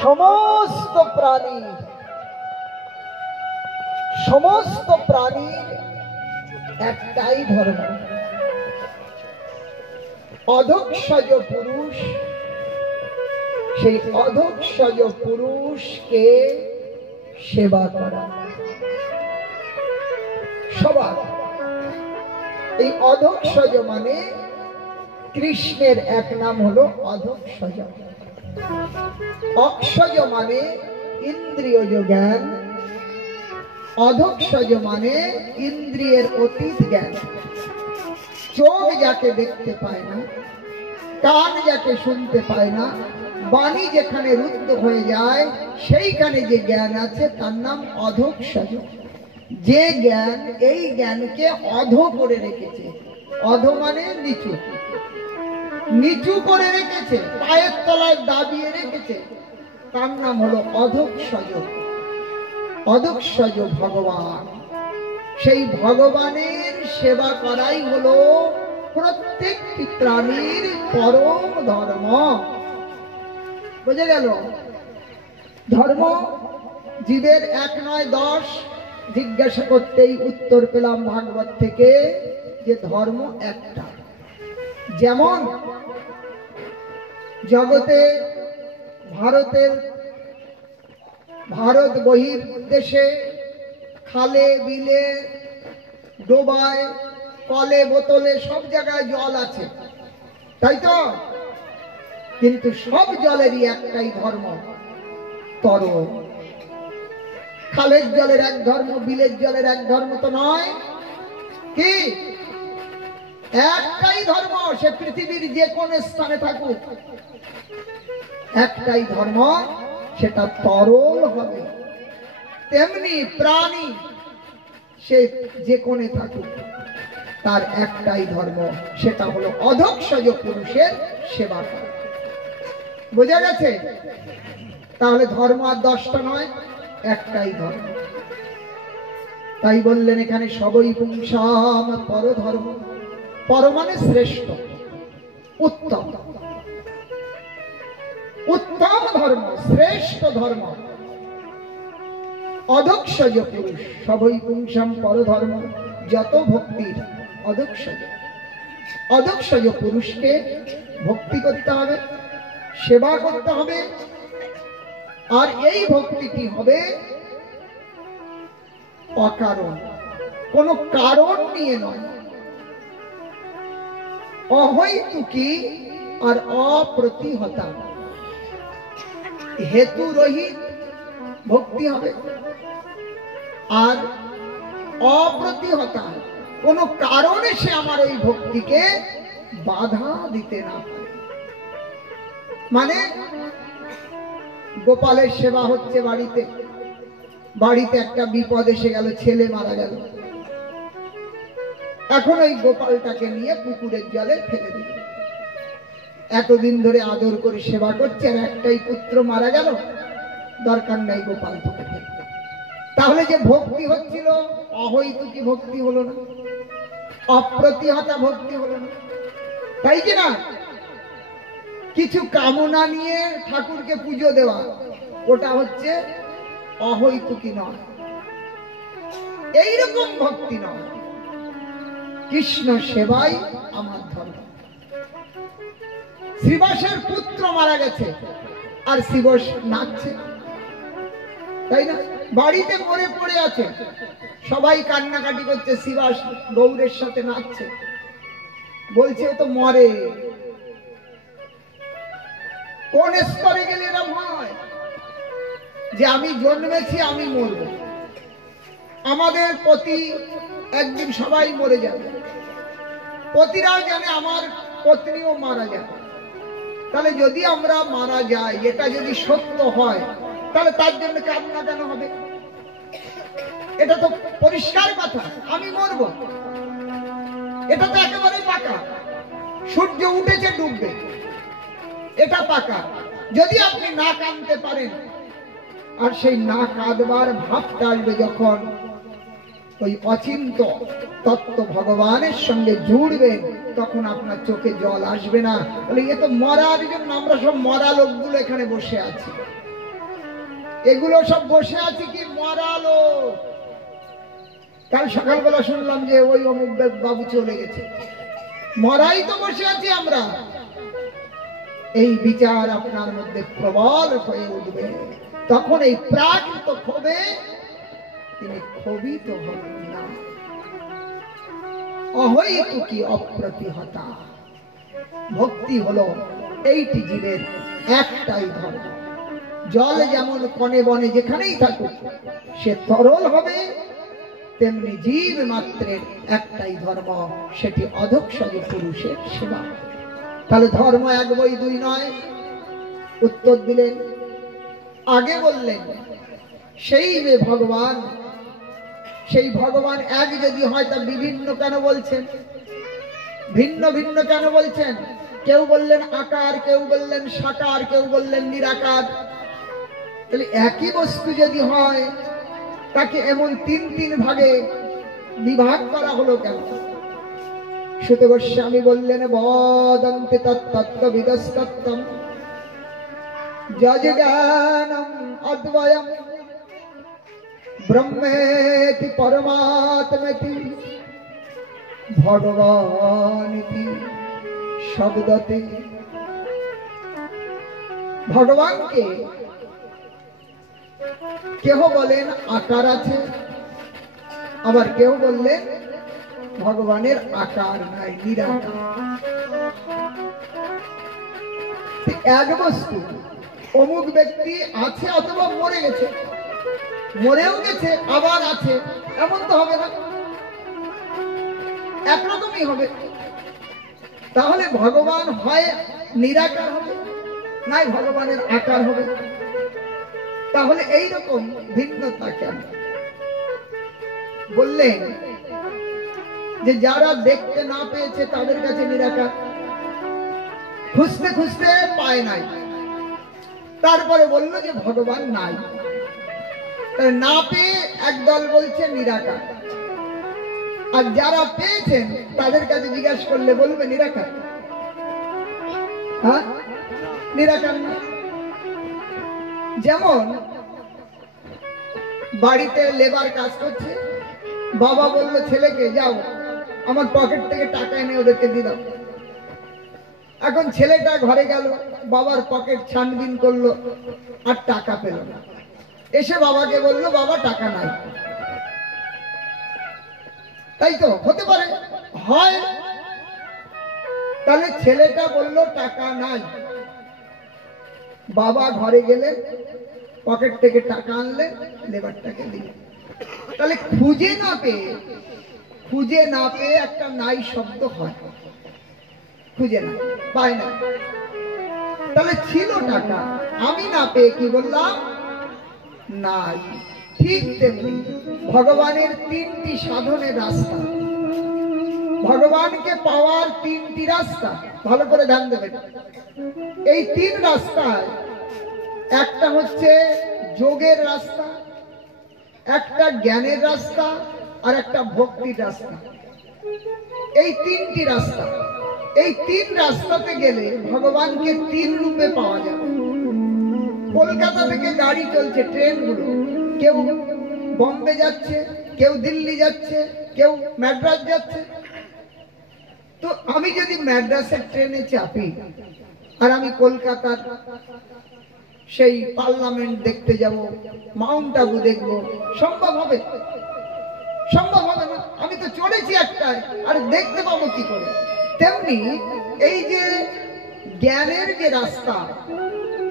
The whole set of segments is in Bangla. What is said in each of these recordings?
সমস্ত প্রাণীর একটাই ধর্ম, অধঃসজ পুরুষ। সেই অধঃসজ পুরুষকে সেবা করা সবার। এই অধঃসজ মানে কৃষ্ণের এক নাম হলো অধঃসজ। অক্ষজ মানে ইন্দ্রিয়জ জ্ঞান, অধঃসজ মানে ইন্দ্রিয়ের অতীত জ্ঞান। চোখ যাকে দেখতে পায় না, কান যাকে শুনতে পায় না, বাণী যেখানে রুদ্ধ হয়ে যায়, সেইখানে যে জ্ঞান আছে তার নাম অধঃসজ। যে জ্ঞান এই জ্ঞানকে অধ করে রেখেছে, অধ মানে নিচু, নিচু করে রেখেছে, পায়ের তলায় দাবিয়ে রেখেছে, তার নাম হলো অধঃসজ। অধঃসজ ভগবান। সেই ভগবানের সেবা করাই হলো প্রত্যেকটি প্রাণীর পরম ধর্ম। বুঝে গেল? ধর্ম জীবের ১ নয় ১০ জিজ্ঞাসা করতেই উত্তর পেলাম ভাগবত থেকে যে ধর্ম একটা। যেমন জগতে ভারত বহির্দেশে খালে বিলে ডোবায় কলে বোতলে সব জায়গায় জল আছে, তাই তো? কিন্তু সব জলেরই একটাই ধর্ম, তরল। খালের জলের এক ধর্ম, বিলের জলের এক ধর্ম তো নয়। কি? একটাই ধর্ম, সে পৃথিবীর যে কোন স্থানে থাকুক, একটাই ধর্ম, সেটা তরল হবে। তেমনি প্রাণী সে যে কোনে থাকুক, তার একটাই ধর্ম, সেটা হলো অধঃসজ পুরুষের সেবা করা। বোঝা গেছে? তাহলে ধর্ম আর 10টা নয়, একটাই ধর্ম। তাই বললেন এখানে সবই পুংসাম পরধর্ম। পর মানে শ্রেষ্ঠ, উত্তম, উত্তম ধর্ম, শ্রেষ্ঠ ধর্ম অধঃসজ পুরুষ। সবই পুংসাম পরধর্ম। যত ভক্তির অধঃসজ, অধঃসজ পুরুষকে ভক্তি করতে হবে, সেবা করতে হবে। আর এই ভক্তিটি হবে অকারণ, কোনো কারণ নিয়ে নয়। অহৈতুকী আর অপ্রতিহতা, হেতু রহিত ভক্তি হবে। আর অপ্রতিহতা, কোনো কারণে সে আমার ওই ভক্তিকে বাধা দিতে না পারে। মানে গোপালের সেবা হচ্ছে বাড়িতে, বাড়িতে একটা বিপদ এসে গেল, ছেলে মারা গেল। এখন ওই গোপালটাকে নিয়ে পুকুরের জলে ফেলে দিল। এতদিন ধরে আদর করে সেবা করছে, আর একটাই পুত্র মারা গেল, দরকার নাই গোপাল তোকে ফেলতে। তাহলে যে ভক্তি হচ্ছিল, অহৈতুকী ভক্তি হলো না, অপ্রতিহতা ভক্তি হলো না, তাই কি না? কিছু কামনা নিয়ে ঠাকুরকে পুজো দেওয়া, ওটা হচ্ছে অহৈতুকী নয়, এইরকম ভক্তি নয়। কৃষ্ণ সেবাই আমার ধর্ম। শ্রীবাসের পুত্র মারা গেছে, আর শ্রীবাস নাচছে, তাই না? বাড়িতে মরে পড়ে আছে, সবাই কান্নাকাটি করছে, শ্রীবাস গৌরের সাথে নাচছে, বলছে ও তো মরে। কোন স্তরে গেলে এরম হয় যে আমি জন্মেছি, আমি মরব? আমাদের পতি একদিন সবাই মরে যাবে, পতিরাও জানে আমার পত্নীও মারা যাবে। তাহলে যদি আমরা মারা যাই, এটা যদি সত্য হয়, তাহলে তার জন্য কান্না কেন হবে? এটা তো পরিষ্কার কথা, আমি মরব, এটা তো একেবারে পাকা। সূর্য উঠেছে, ডুববে, এটা পাকা। যদি আপনি না কাঁদতে পারেন, আর সেই না কাঁদবার ভাবটা আসবে যখন ওই অচিন্ত তত্ত্ব ভগবানের সঙ্গে জুড়বেন, তখন আপনার চোখে জল আসবে না। বলে এ তো মরার জন্য আমরা সব মরা লোকগুলো এখানে বসে আছি, এগুলো সব বসে আছে কি মরালো। কাল সকালবেলা শুনলাম যে ওই অমুক বাবু চলে গেছে, মরাই তো বসে আছি আমরা। এই বিচার আপনার মধ্যে প্রবল হয়ে উঠবে, তখন এই প্রাকৃত ক্ষোভে তিনি ক্ষোভিত হবেন না। অহৈতুকী অপ্রতিহতা। ভক্তি হলো এইটি জীবের একটাই ধর্ম। জল যেমন কণে বনে যেখানেই থাকুক সে তরল হবে, তেমনি জীব মাত্রের একটাই ধর্ম, সেটি অধঃসজ পুরুষের সেবা। তাহলে ধর্ম এক বই দুই নয়। উত্তর দিলেন, আগে বললেন সেই যে ভগবান, সেই ভগবান এক যদি হয় তা বিভিন্ন কেন বলছেন, ভিন্ন ভিন্ন কেন বলছেন? কেউ বললেন আকার, কেউ বললেন সাকার, কেউ বললেন নিরাকার। তাহলে একই বস্তু যদি হয় তাকে এমন তিন তিন ভাগে বিভাগ করা হলো কেন? সুত গোস্বামী বললেন, বদন্তি তত্ত্ববিদস্তত্ত্বম যজ্ঞানম অদ্বয়ম ব্রহ্মেতি পরমাত্মেতি ভগবানিতি শব্দতে। ভগবানকে কেহ বলেন আকার আছে, আবার কেউ বললেন ভগবানের আকার নাই, নিরাকার। এক বস্তু অমুক ব্যক্তি আছে অথবা মরে গেছে, মরেও গেছে আবার আছে, এমন তো হবে না, একরকমই হবে। তাহলে ভগবান হয় নিরাকার হবে, নাই ভগবানের আকার হবে। তাহলে এইরকম ভিন্নতা কেন? বললেন যে যারা দেখতে না পেয়েছে তাদের কাছে নিরাকার, খুঁজতে খুঁজতে পায় নাই, তারপরে বলল যে ভগবান নাই। না পেয়ে একদল বলছে নিরাকার, আর যারা পেয়েছেন তাদের কাছে জিজ্ঞাসা করলে বলবে নিরাকার। হ্যাঁ, নিরাকার না। যেমন বাড়িতে লেবার কাজ করছে, বাবা বলল ছেলেকে, যাও আমার পকেট থেকে টাকা এনে ওদেরকে দিয়ে দাও। এখন ছেলেটা ঘরে গেল, বাবার পকেট ছানবিন করলো, আর টাকা পেল না। এসে বাবাকে বলল, বাবা টাকা নাই। তাই তো হতে পারে, হয়। তাহলে ছেলেটা বলল টাকা নাই, বাবা ঘরে গেলেন, পকেট থেকে টাকা আনলেন, লেবারটাকে দিলেন। তাহলে খুঁজে না পেয়ে একটা নাই শব্দ হয়, খুঁজে না পায় না। তাহলে ছিল টাকা, আমি না পেয়ে কি বললাম? নাই। ঠিক তেমনি ভগবানের তিনটি সাধনের রাস্তা, ভগবানকে পাওয়ার তিনটি রাস্তা, ভালো করে ধ্যান দেবেন। এই তিন রাস্তায় একটা হচ্ছে যোগের রাস্তা, একটা জ্ঞানের রাস্তা, আর একটা ভক্তির রাস্তা। এই তিনটি রাস্তা, এই তিন রাস্তাতে গেলে ভগবানকে তিন রূপে পাওয়া যাবে। কলকাতা থেকে গাড়ি চলছে, ট্রেনগুলো, কেউ বম্বে যাচ্ছে, কেউ দিল্লি যাচ্ছে, কেউ ম্যাড্রাস যাচ্ছে। তো আমি যদি ম্যাড্রাসের ট্রেনে চাপি আর আমি কলকাতার সেই পার্লামেন্ট দেখতে যাব, মাউন্ট আবু দেখব, সম্ভব হবে? সম্ভব হবে না। আমি তো চড়েছি একটাই, আর দেখতে পাবো কি করে? তেমনি এই যে জ্ঞানের যে রাস্তা,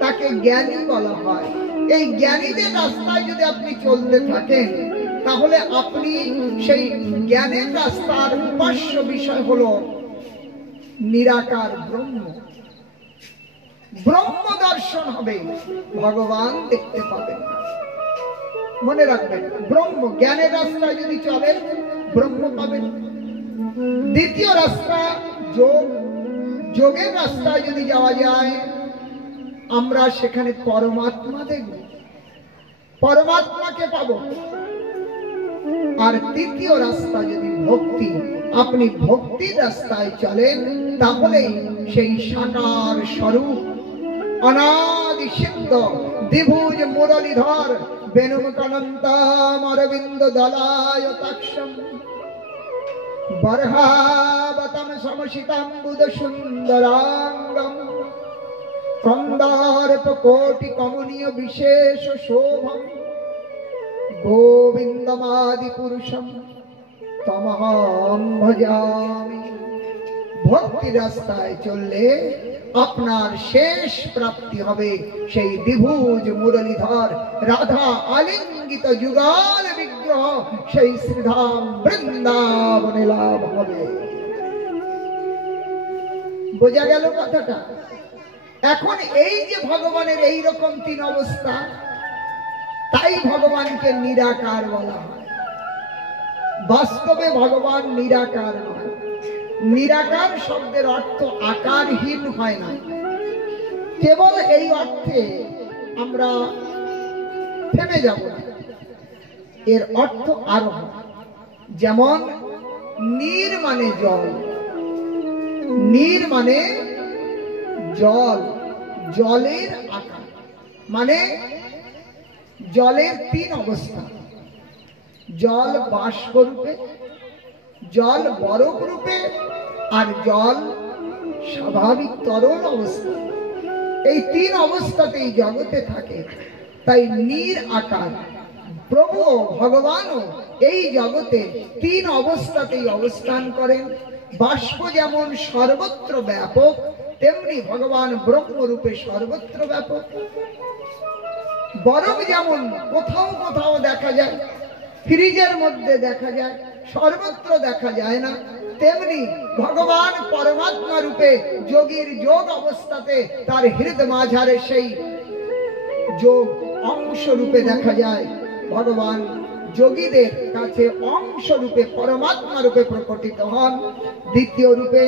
তাকে জ্ঞানী বলা হয়। এই জ্ঞানীদের রাস্তায় যদি আপনি চলতে থাকেন, তাহলে আপনি সেই জ্ঞানের রাস্তার উপাস্য বিষয় হলো নিরাকার ব্রহ্ম। ব্রহ্ম দর্শন হবে, ভগবান দেখতে পাবেন না। মনে রাখবেন, ব্রহ্ম জ্ঞানের রাস্তায় যদি চলেন ব্রহ্ম পাবেন। দ্বিতীয় রাস্তা যোগ, যোগের রাস্তায় যদি যাওয়া যায় আমরা সেখানে পরমাত্মা দেখব, পরমাত্মাকে পাবো। আর তৃতীয় রাস্তা যদি ভক্তি, আপনি ভক্তির রাস্তায় চলেন তাহলে সেই সাকার স্বরূপ অনাদি সিদ্ধ দ্বিভুজ মুরলীধর বেণুমুখানন্তাম অরবিন্দ দলায়তাক্ষম বর্হাবতম সমশিতাম্বুদ সুন্দরাঙ্গম কন্দার্প কোটি কমনীয় বিশেষ শোভম গোবিন্দমাদি পুরুষম তমহম ভজামি। ভক্তি রাস্তায় চললে আপনার শেষ প্রাপ্তি হবে সেই দ্বিভুজ মুরলীধর রাধা আলিঙ্গিত যুগল বিগ্রহ, সেই শ্রীধাম বৃন্দাবনে লাভ হবে। বোঝা গেল কথাটা? এখন এই যে ভগবানের এই রকম তিন অবস্থা, তাই ভগবানকে নিরাকার বলা হয়। বাস্তবে ভগবান নিরাকার নয়। নিরাকার শব্দের অর্থ আকারহীন হয় না। কেবল এই অর্থে আমরা থেমে যাব না, এর অর্থ আরো হয়। যেমন নীর মানে জল, নীর মানে জল, জলের আকার মানে জলের তিন অবস্থা। জল বাষ্প রূপে, জল বরফ রূপে, আর জল স্বাভাবিক তরল অবস্থা। এই তিন অবস্থাতেই জগতে থাকে, তাই নীর আকার। প্রভু ভগবানও এই জগতে তিন অবস্থাতেই অবস্থান করেন। বাষ্প যেমন সর্বত্র ব্যাপক, তেমনি ভগবান ব্রহ্মরূপে সর্বত্র ব্যাপক। বরফ যেমন কোথাও কোথাও দেখা যায়, ফ্রিজের মধ্যে দেখা যায়, সর্বত্র দেখা যায় না, তেমনি ভগবান পরমাত্মা রূপে যোগীর যোগ অবস্থাতে তার হৃদয় মাঝারে সেই যোগ অংশ রূপে দেখা যায়। ভগবান যোগীদের কাছে অংশ রূপে পরমাত্মা রূপে প্রকটিত হন দ্বিতীয় রূপে।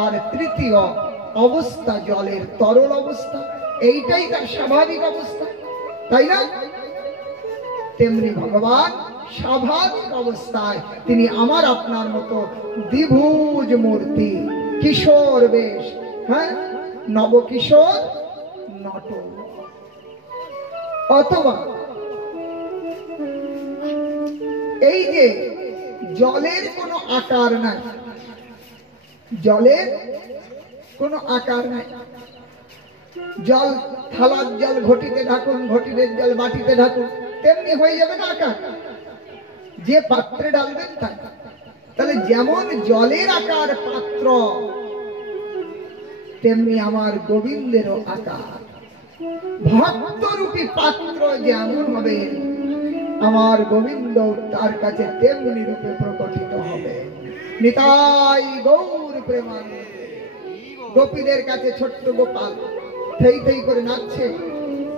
আর তৃতীয় অবস্থা জলের তরল অবস্থা, এইটাই তার স্বাভাবিক অবস্থা, তাই না? তেমনি ভগবান স্বাভাবিক অবস্থায় তিনি আমার আপনার মতো দ্বিভুজ মূর্তি, কিশোর বেশ, হ্যাঁ, নবকিশোর নট। অথবা এই যে জলের কোনো আকার নাই, জলের কোনো আকার নাই। জল থালার জল ঘটিতে ঢাকুন, ঘটির জল বাটিতে ঢাকুন, তেমনি হয়ে যাবে না আকার, যে পাত্রে ঢালবেন তাই। তাহলে যেমন জলের আকার পাত্র, তেমনি আমার গোবিন্দেরও আকার। ভক্তরূপী পাত্র যেমন হবে, আমার গোবিন্দ তার কাছে তেমনি রূপে প্রকটিত হবে। নিতাই গৌর প্রেমানন্দে। গোপীদের কাছে ছোট্ট গোপাল থেই থেই করে নাচছে,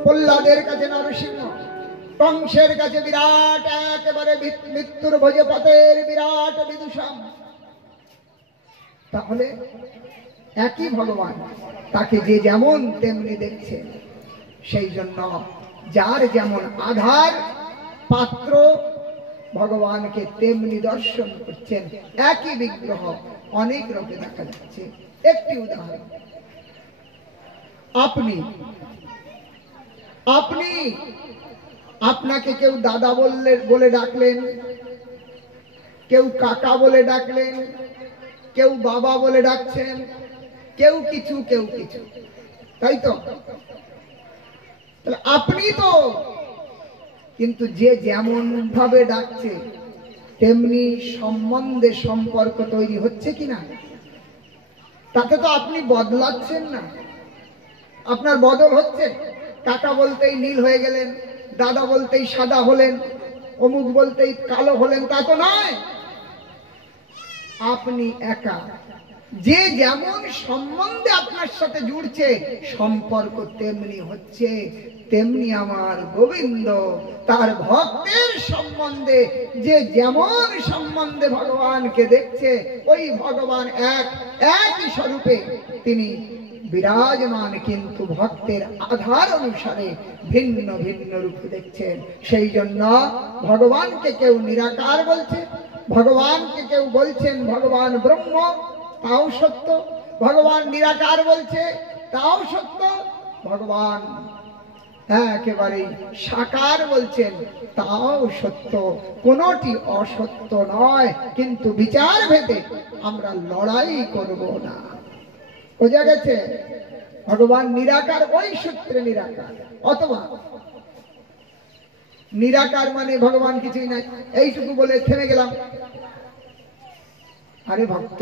প্রহ্লাদের কাছে নরসিংহ, কংসের কাছে বিরাট একেবারে মৃত্যুর ভোজপথের বিরাট বিদূষণ। তাহলে একই ভগবান, তাকে যে যেমন তেমনি দেখছে। সেই জন্য যার যেমন আধার পাত্র, ভগবানকে তেমনি দর্শন করছেন। একই বিগ্রহ অনেক রূপে দেখা যাচ্ছে। একটি উদাহরণ, আপনি আপনাকে কেউ দাদা বলে ডাকলেন, কেউ কাকা বলে ডাকলেন, কেউ বাবা বলে ডাকছেন, কেউ কিছু কেউ কিছু, তাই তো? তাহলে আপনি তো, কিন্তু যে যেমন ভাবে ডাকছে তেমনি সম্বন্ধে সম্পর্ক তৈরি হচ্ছে কিনা? তাতে তো আপনি বদলাচ্ছেন না, আপনার বদল হচ্ছে। কাকা বলতেই নীল হয়ে গেলেন, দাদা বলতেই সাদা হলেন, অমুক বলতেই কালো হলেন, তা তো নয়। আপনি একা, যে যেমন সম্বন্ধে আপনার সাথে জুড়ছে সম্পর্ক তেমনি হচ্ছে। তেমনি আমার গোবিন্দ তার ভক্তের সম্বন্ধে যে যেমন সম্বন্ধে ভগবানকে দেখছে, ওই ভগবান একই স্বরূপে তিনি বিরাজমান, কিন্তু ভক্তের আধার অনুসারে ভিন্ন ভিন্ন রূপে দেখছেন। সেই জন্য ভগবানকে কেউ নিরাকার বলছে, ভগবানকে কেউ বলছেন ভগবান ব্রহ্ম, তাও সত্য। ভগবান নিরাকার বলছে, তাও সত্য। ভগবান একেবারে সাকার বলছেন, তাও সত্য, কোনটি অসত্য নয়, কিন্তু বিচার ভেদে আমরা লড়াই করব না। বোঝা গেছে? ভগবান নিরাকার, ওই সূত্রে নিরাকার। অথবা নিরাকার মানে ভগবান কিছুই নাই, এইটুকু বলে থেমে গেলাম। আরে ভক্ত,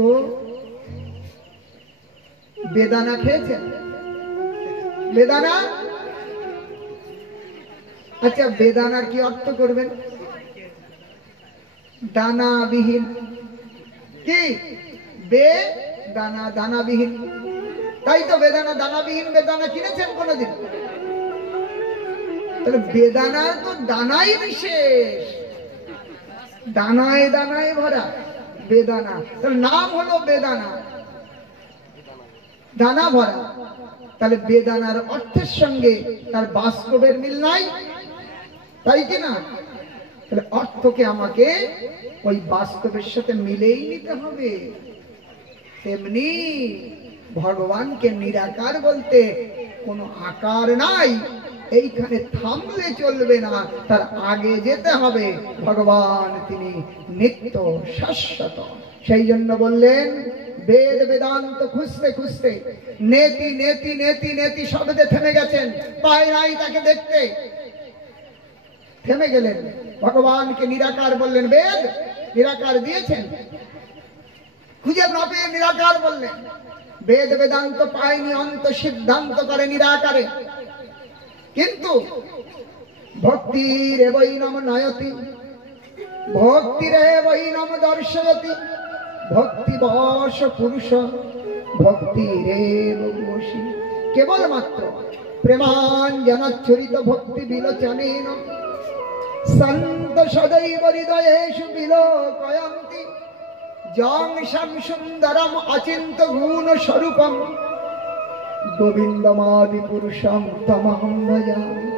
বেদানা খেয়েছেন? বেদানা? আচ্ছা, বেদানার কি অর্থ করবেন? দানাবিহীন। কি বেদানা? দানাবিহীন। তাই তো বেদানা দানাবিহীন। বেদানা কিনেছেন কোনদিন? তাহলে বেদানার তো দানাই বিশেষ, দানায় দানায় ভরা বেদানা, তার নাম হলো বেদানা, দানা ভরা। তাহলে বেদানার অর্থের সঙ্গে তার বাস্তবের মিল নাই, তাই কি না? তাহলে অর্থকে আমাকে ওই বাস্তবের সাথে মিলেই নিতে হবে। তেমনি ভগবানকে নিরাকার বলতে কোনো আকার নাই, এইখানে থামলে চলবে না, তার আগে যেতে হবে। ভগবান তিনি নিত্য শাশ্বত। সেই জন্য বললেন, বেদ বেদান্ত খুঁজতে খুঁজতে নেতি নেতি নেতি নেতি শব্দে থেমে গেছেন, পায় নাই তাকে দেখতে, থেমে গেলেন। ভগবানকে নিরাকার বললেন, বেদ নিরাকার দিয়েছেন, খুঁজে না পেয়ে নিরাকার বললেন। বেদ বেদান্ত পায়নি, অন্ত সিদ্ধান্ত করে নিরাকারে। কিন্তু ভক্তির বৈনম নয়তি, ভক্তিরে বৈনম দর্শয়তি, ভক্তি বশ পুরুষ ভক্তিরে বশী। কেবলমাত্র প্রেমাঞ্জনচ্ছরিত ভক্তি বিলোচনেন সন্ত সদৈব হৃদয়েষু বিলোকয়ন্তি যং শম সুন্দরম অচিন্ত গুণ স্বরূপম গোবিন্দমাদি পুরুষম তমহং ভজামি।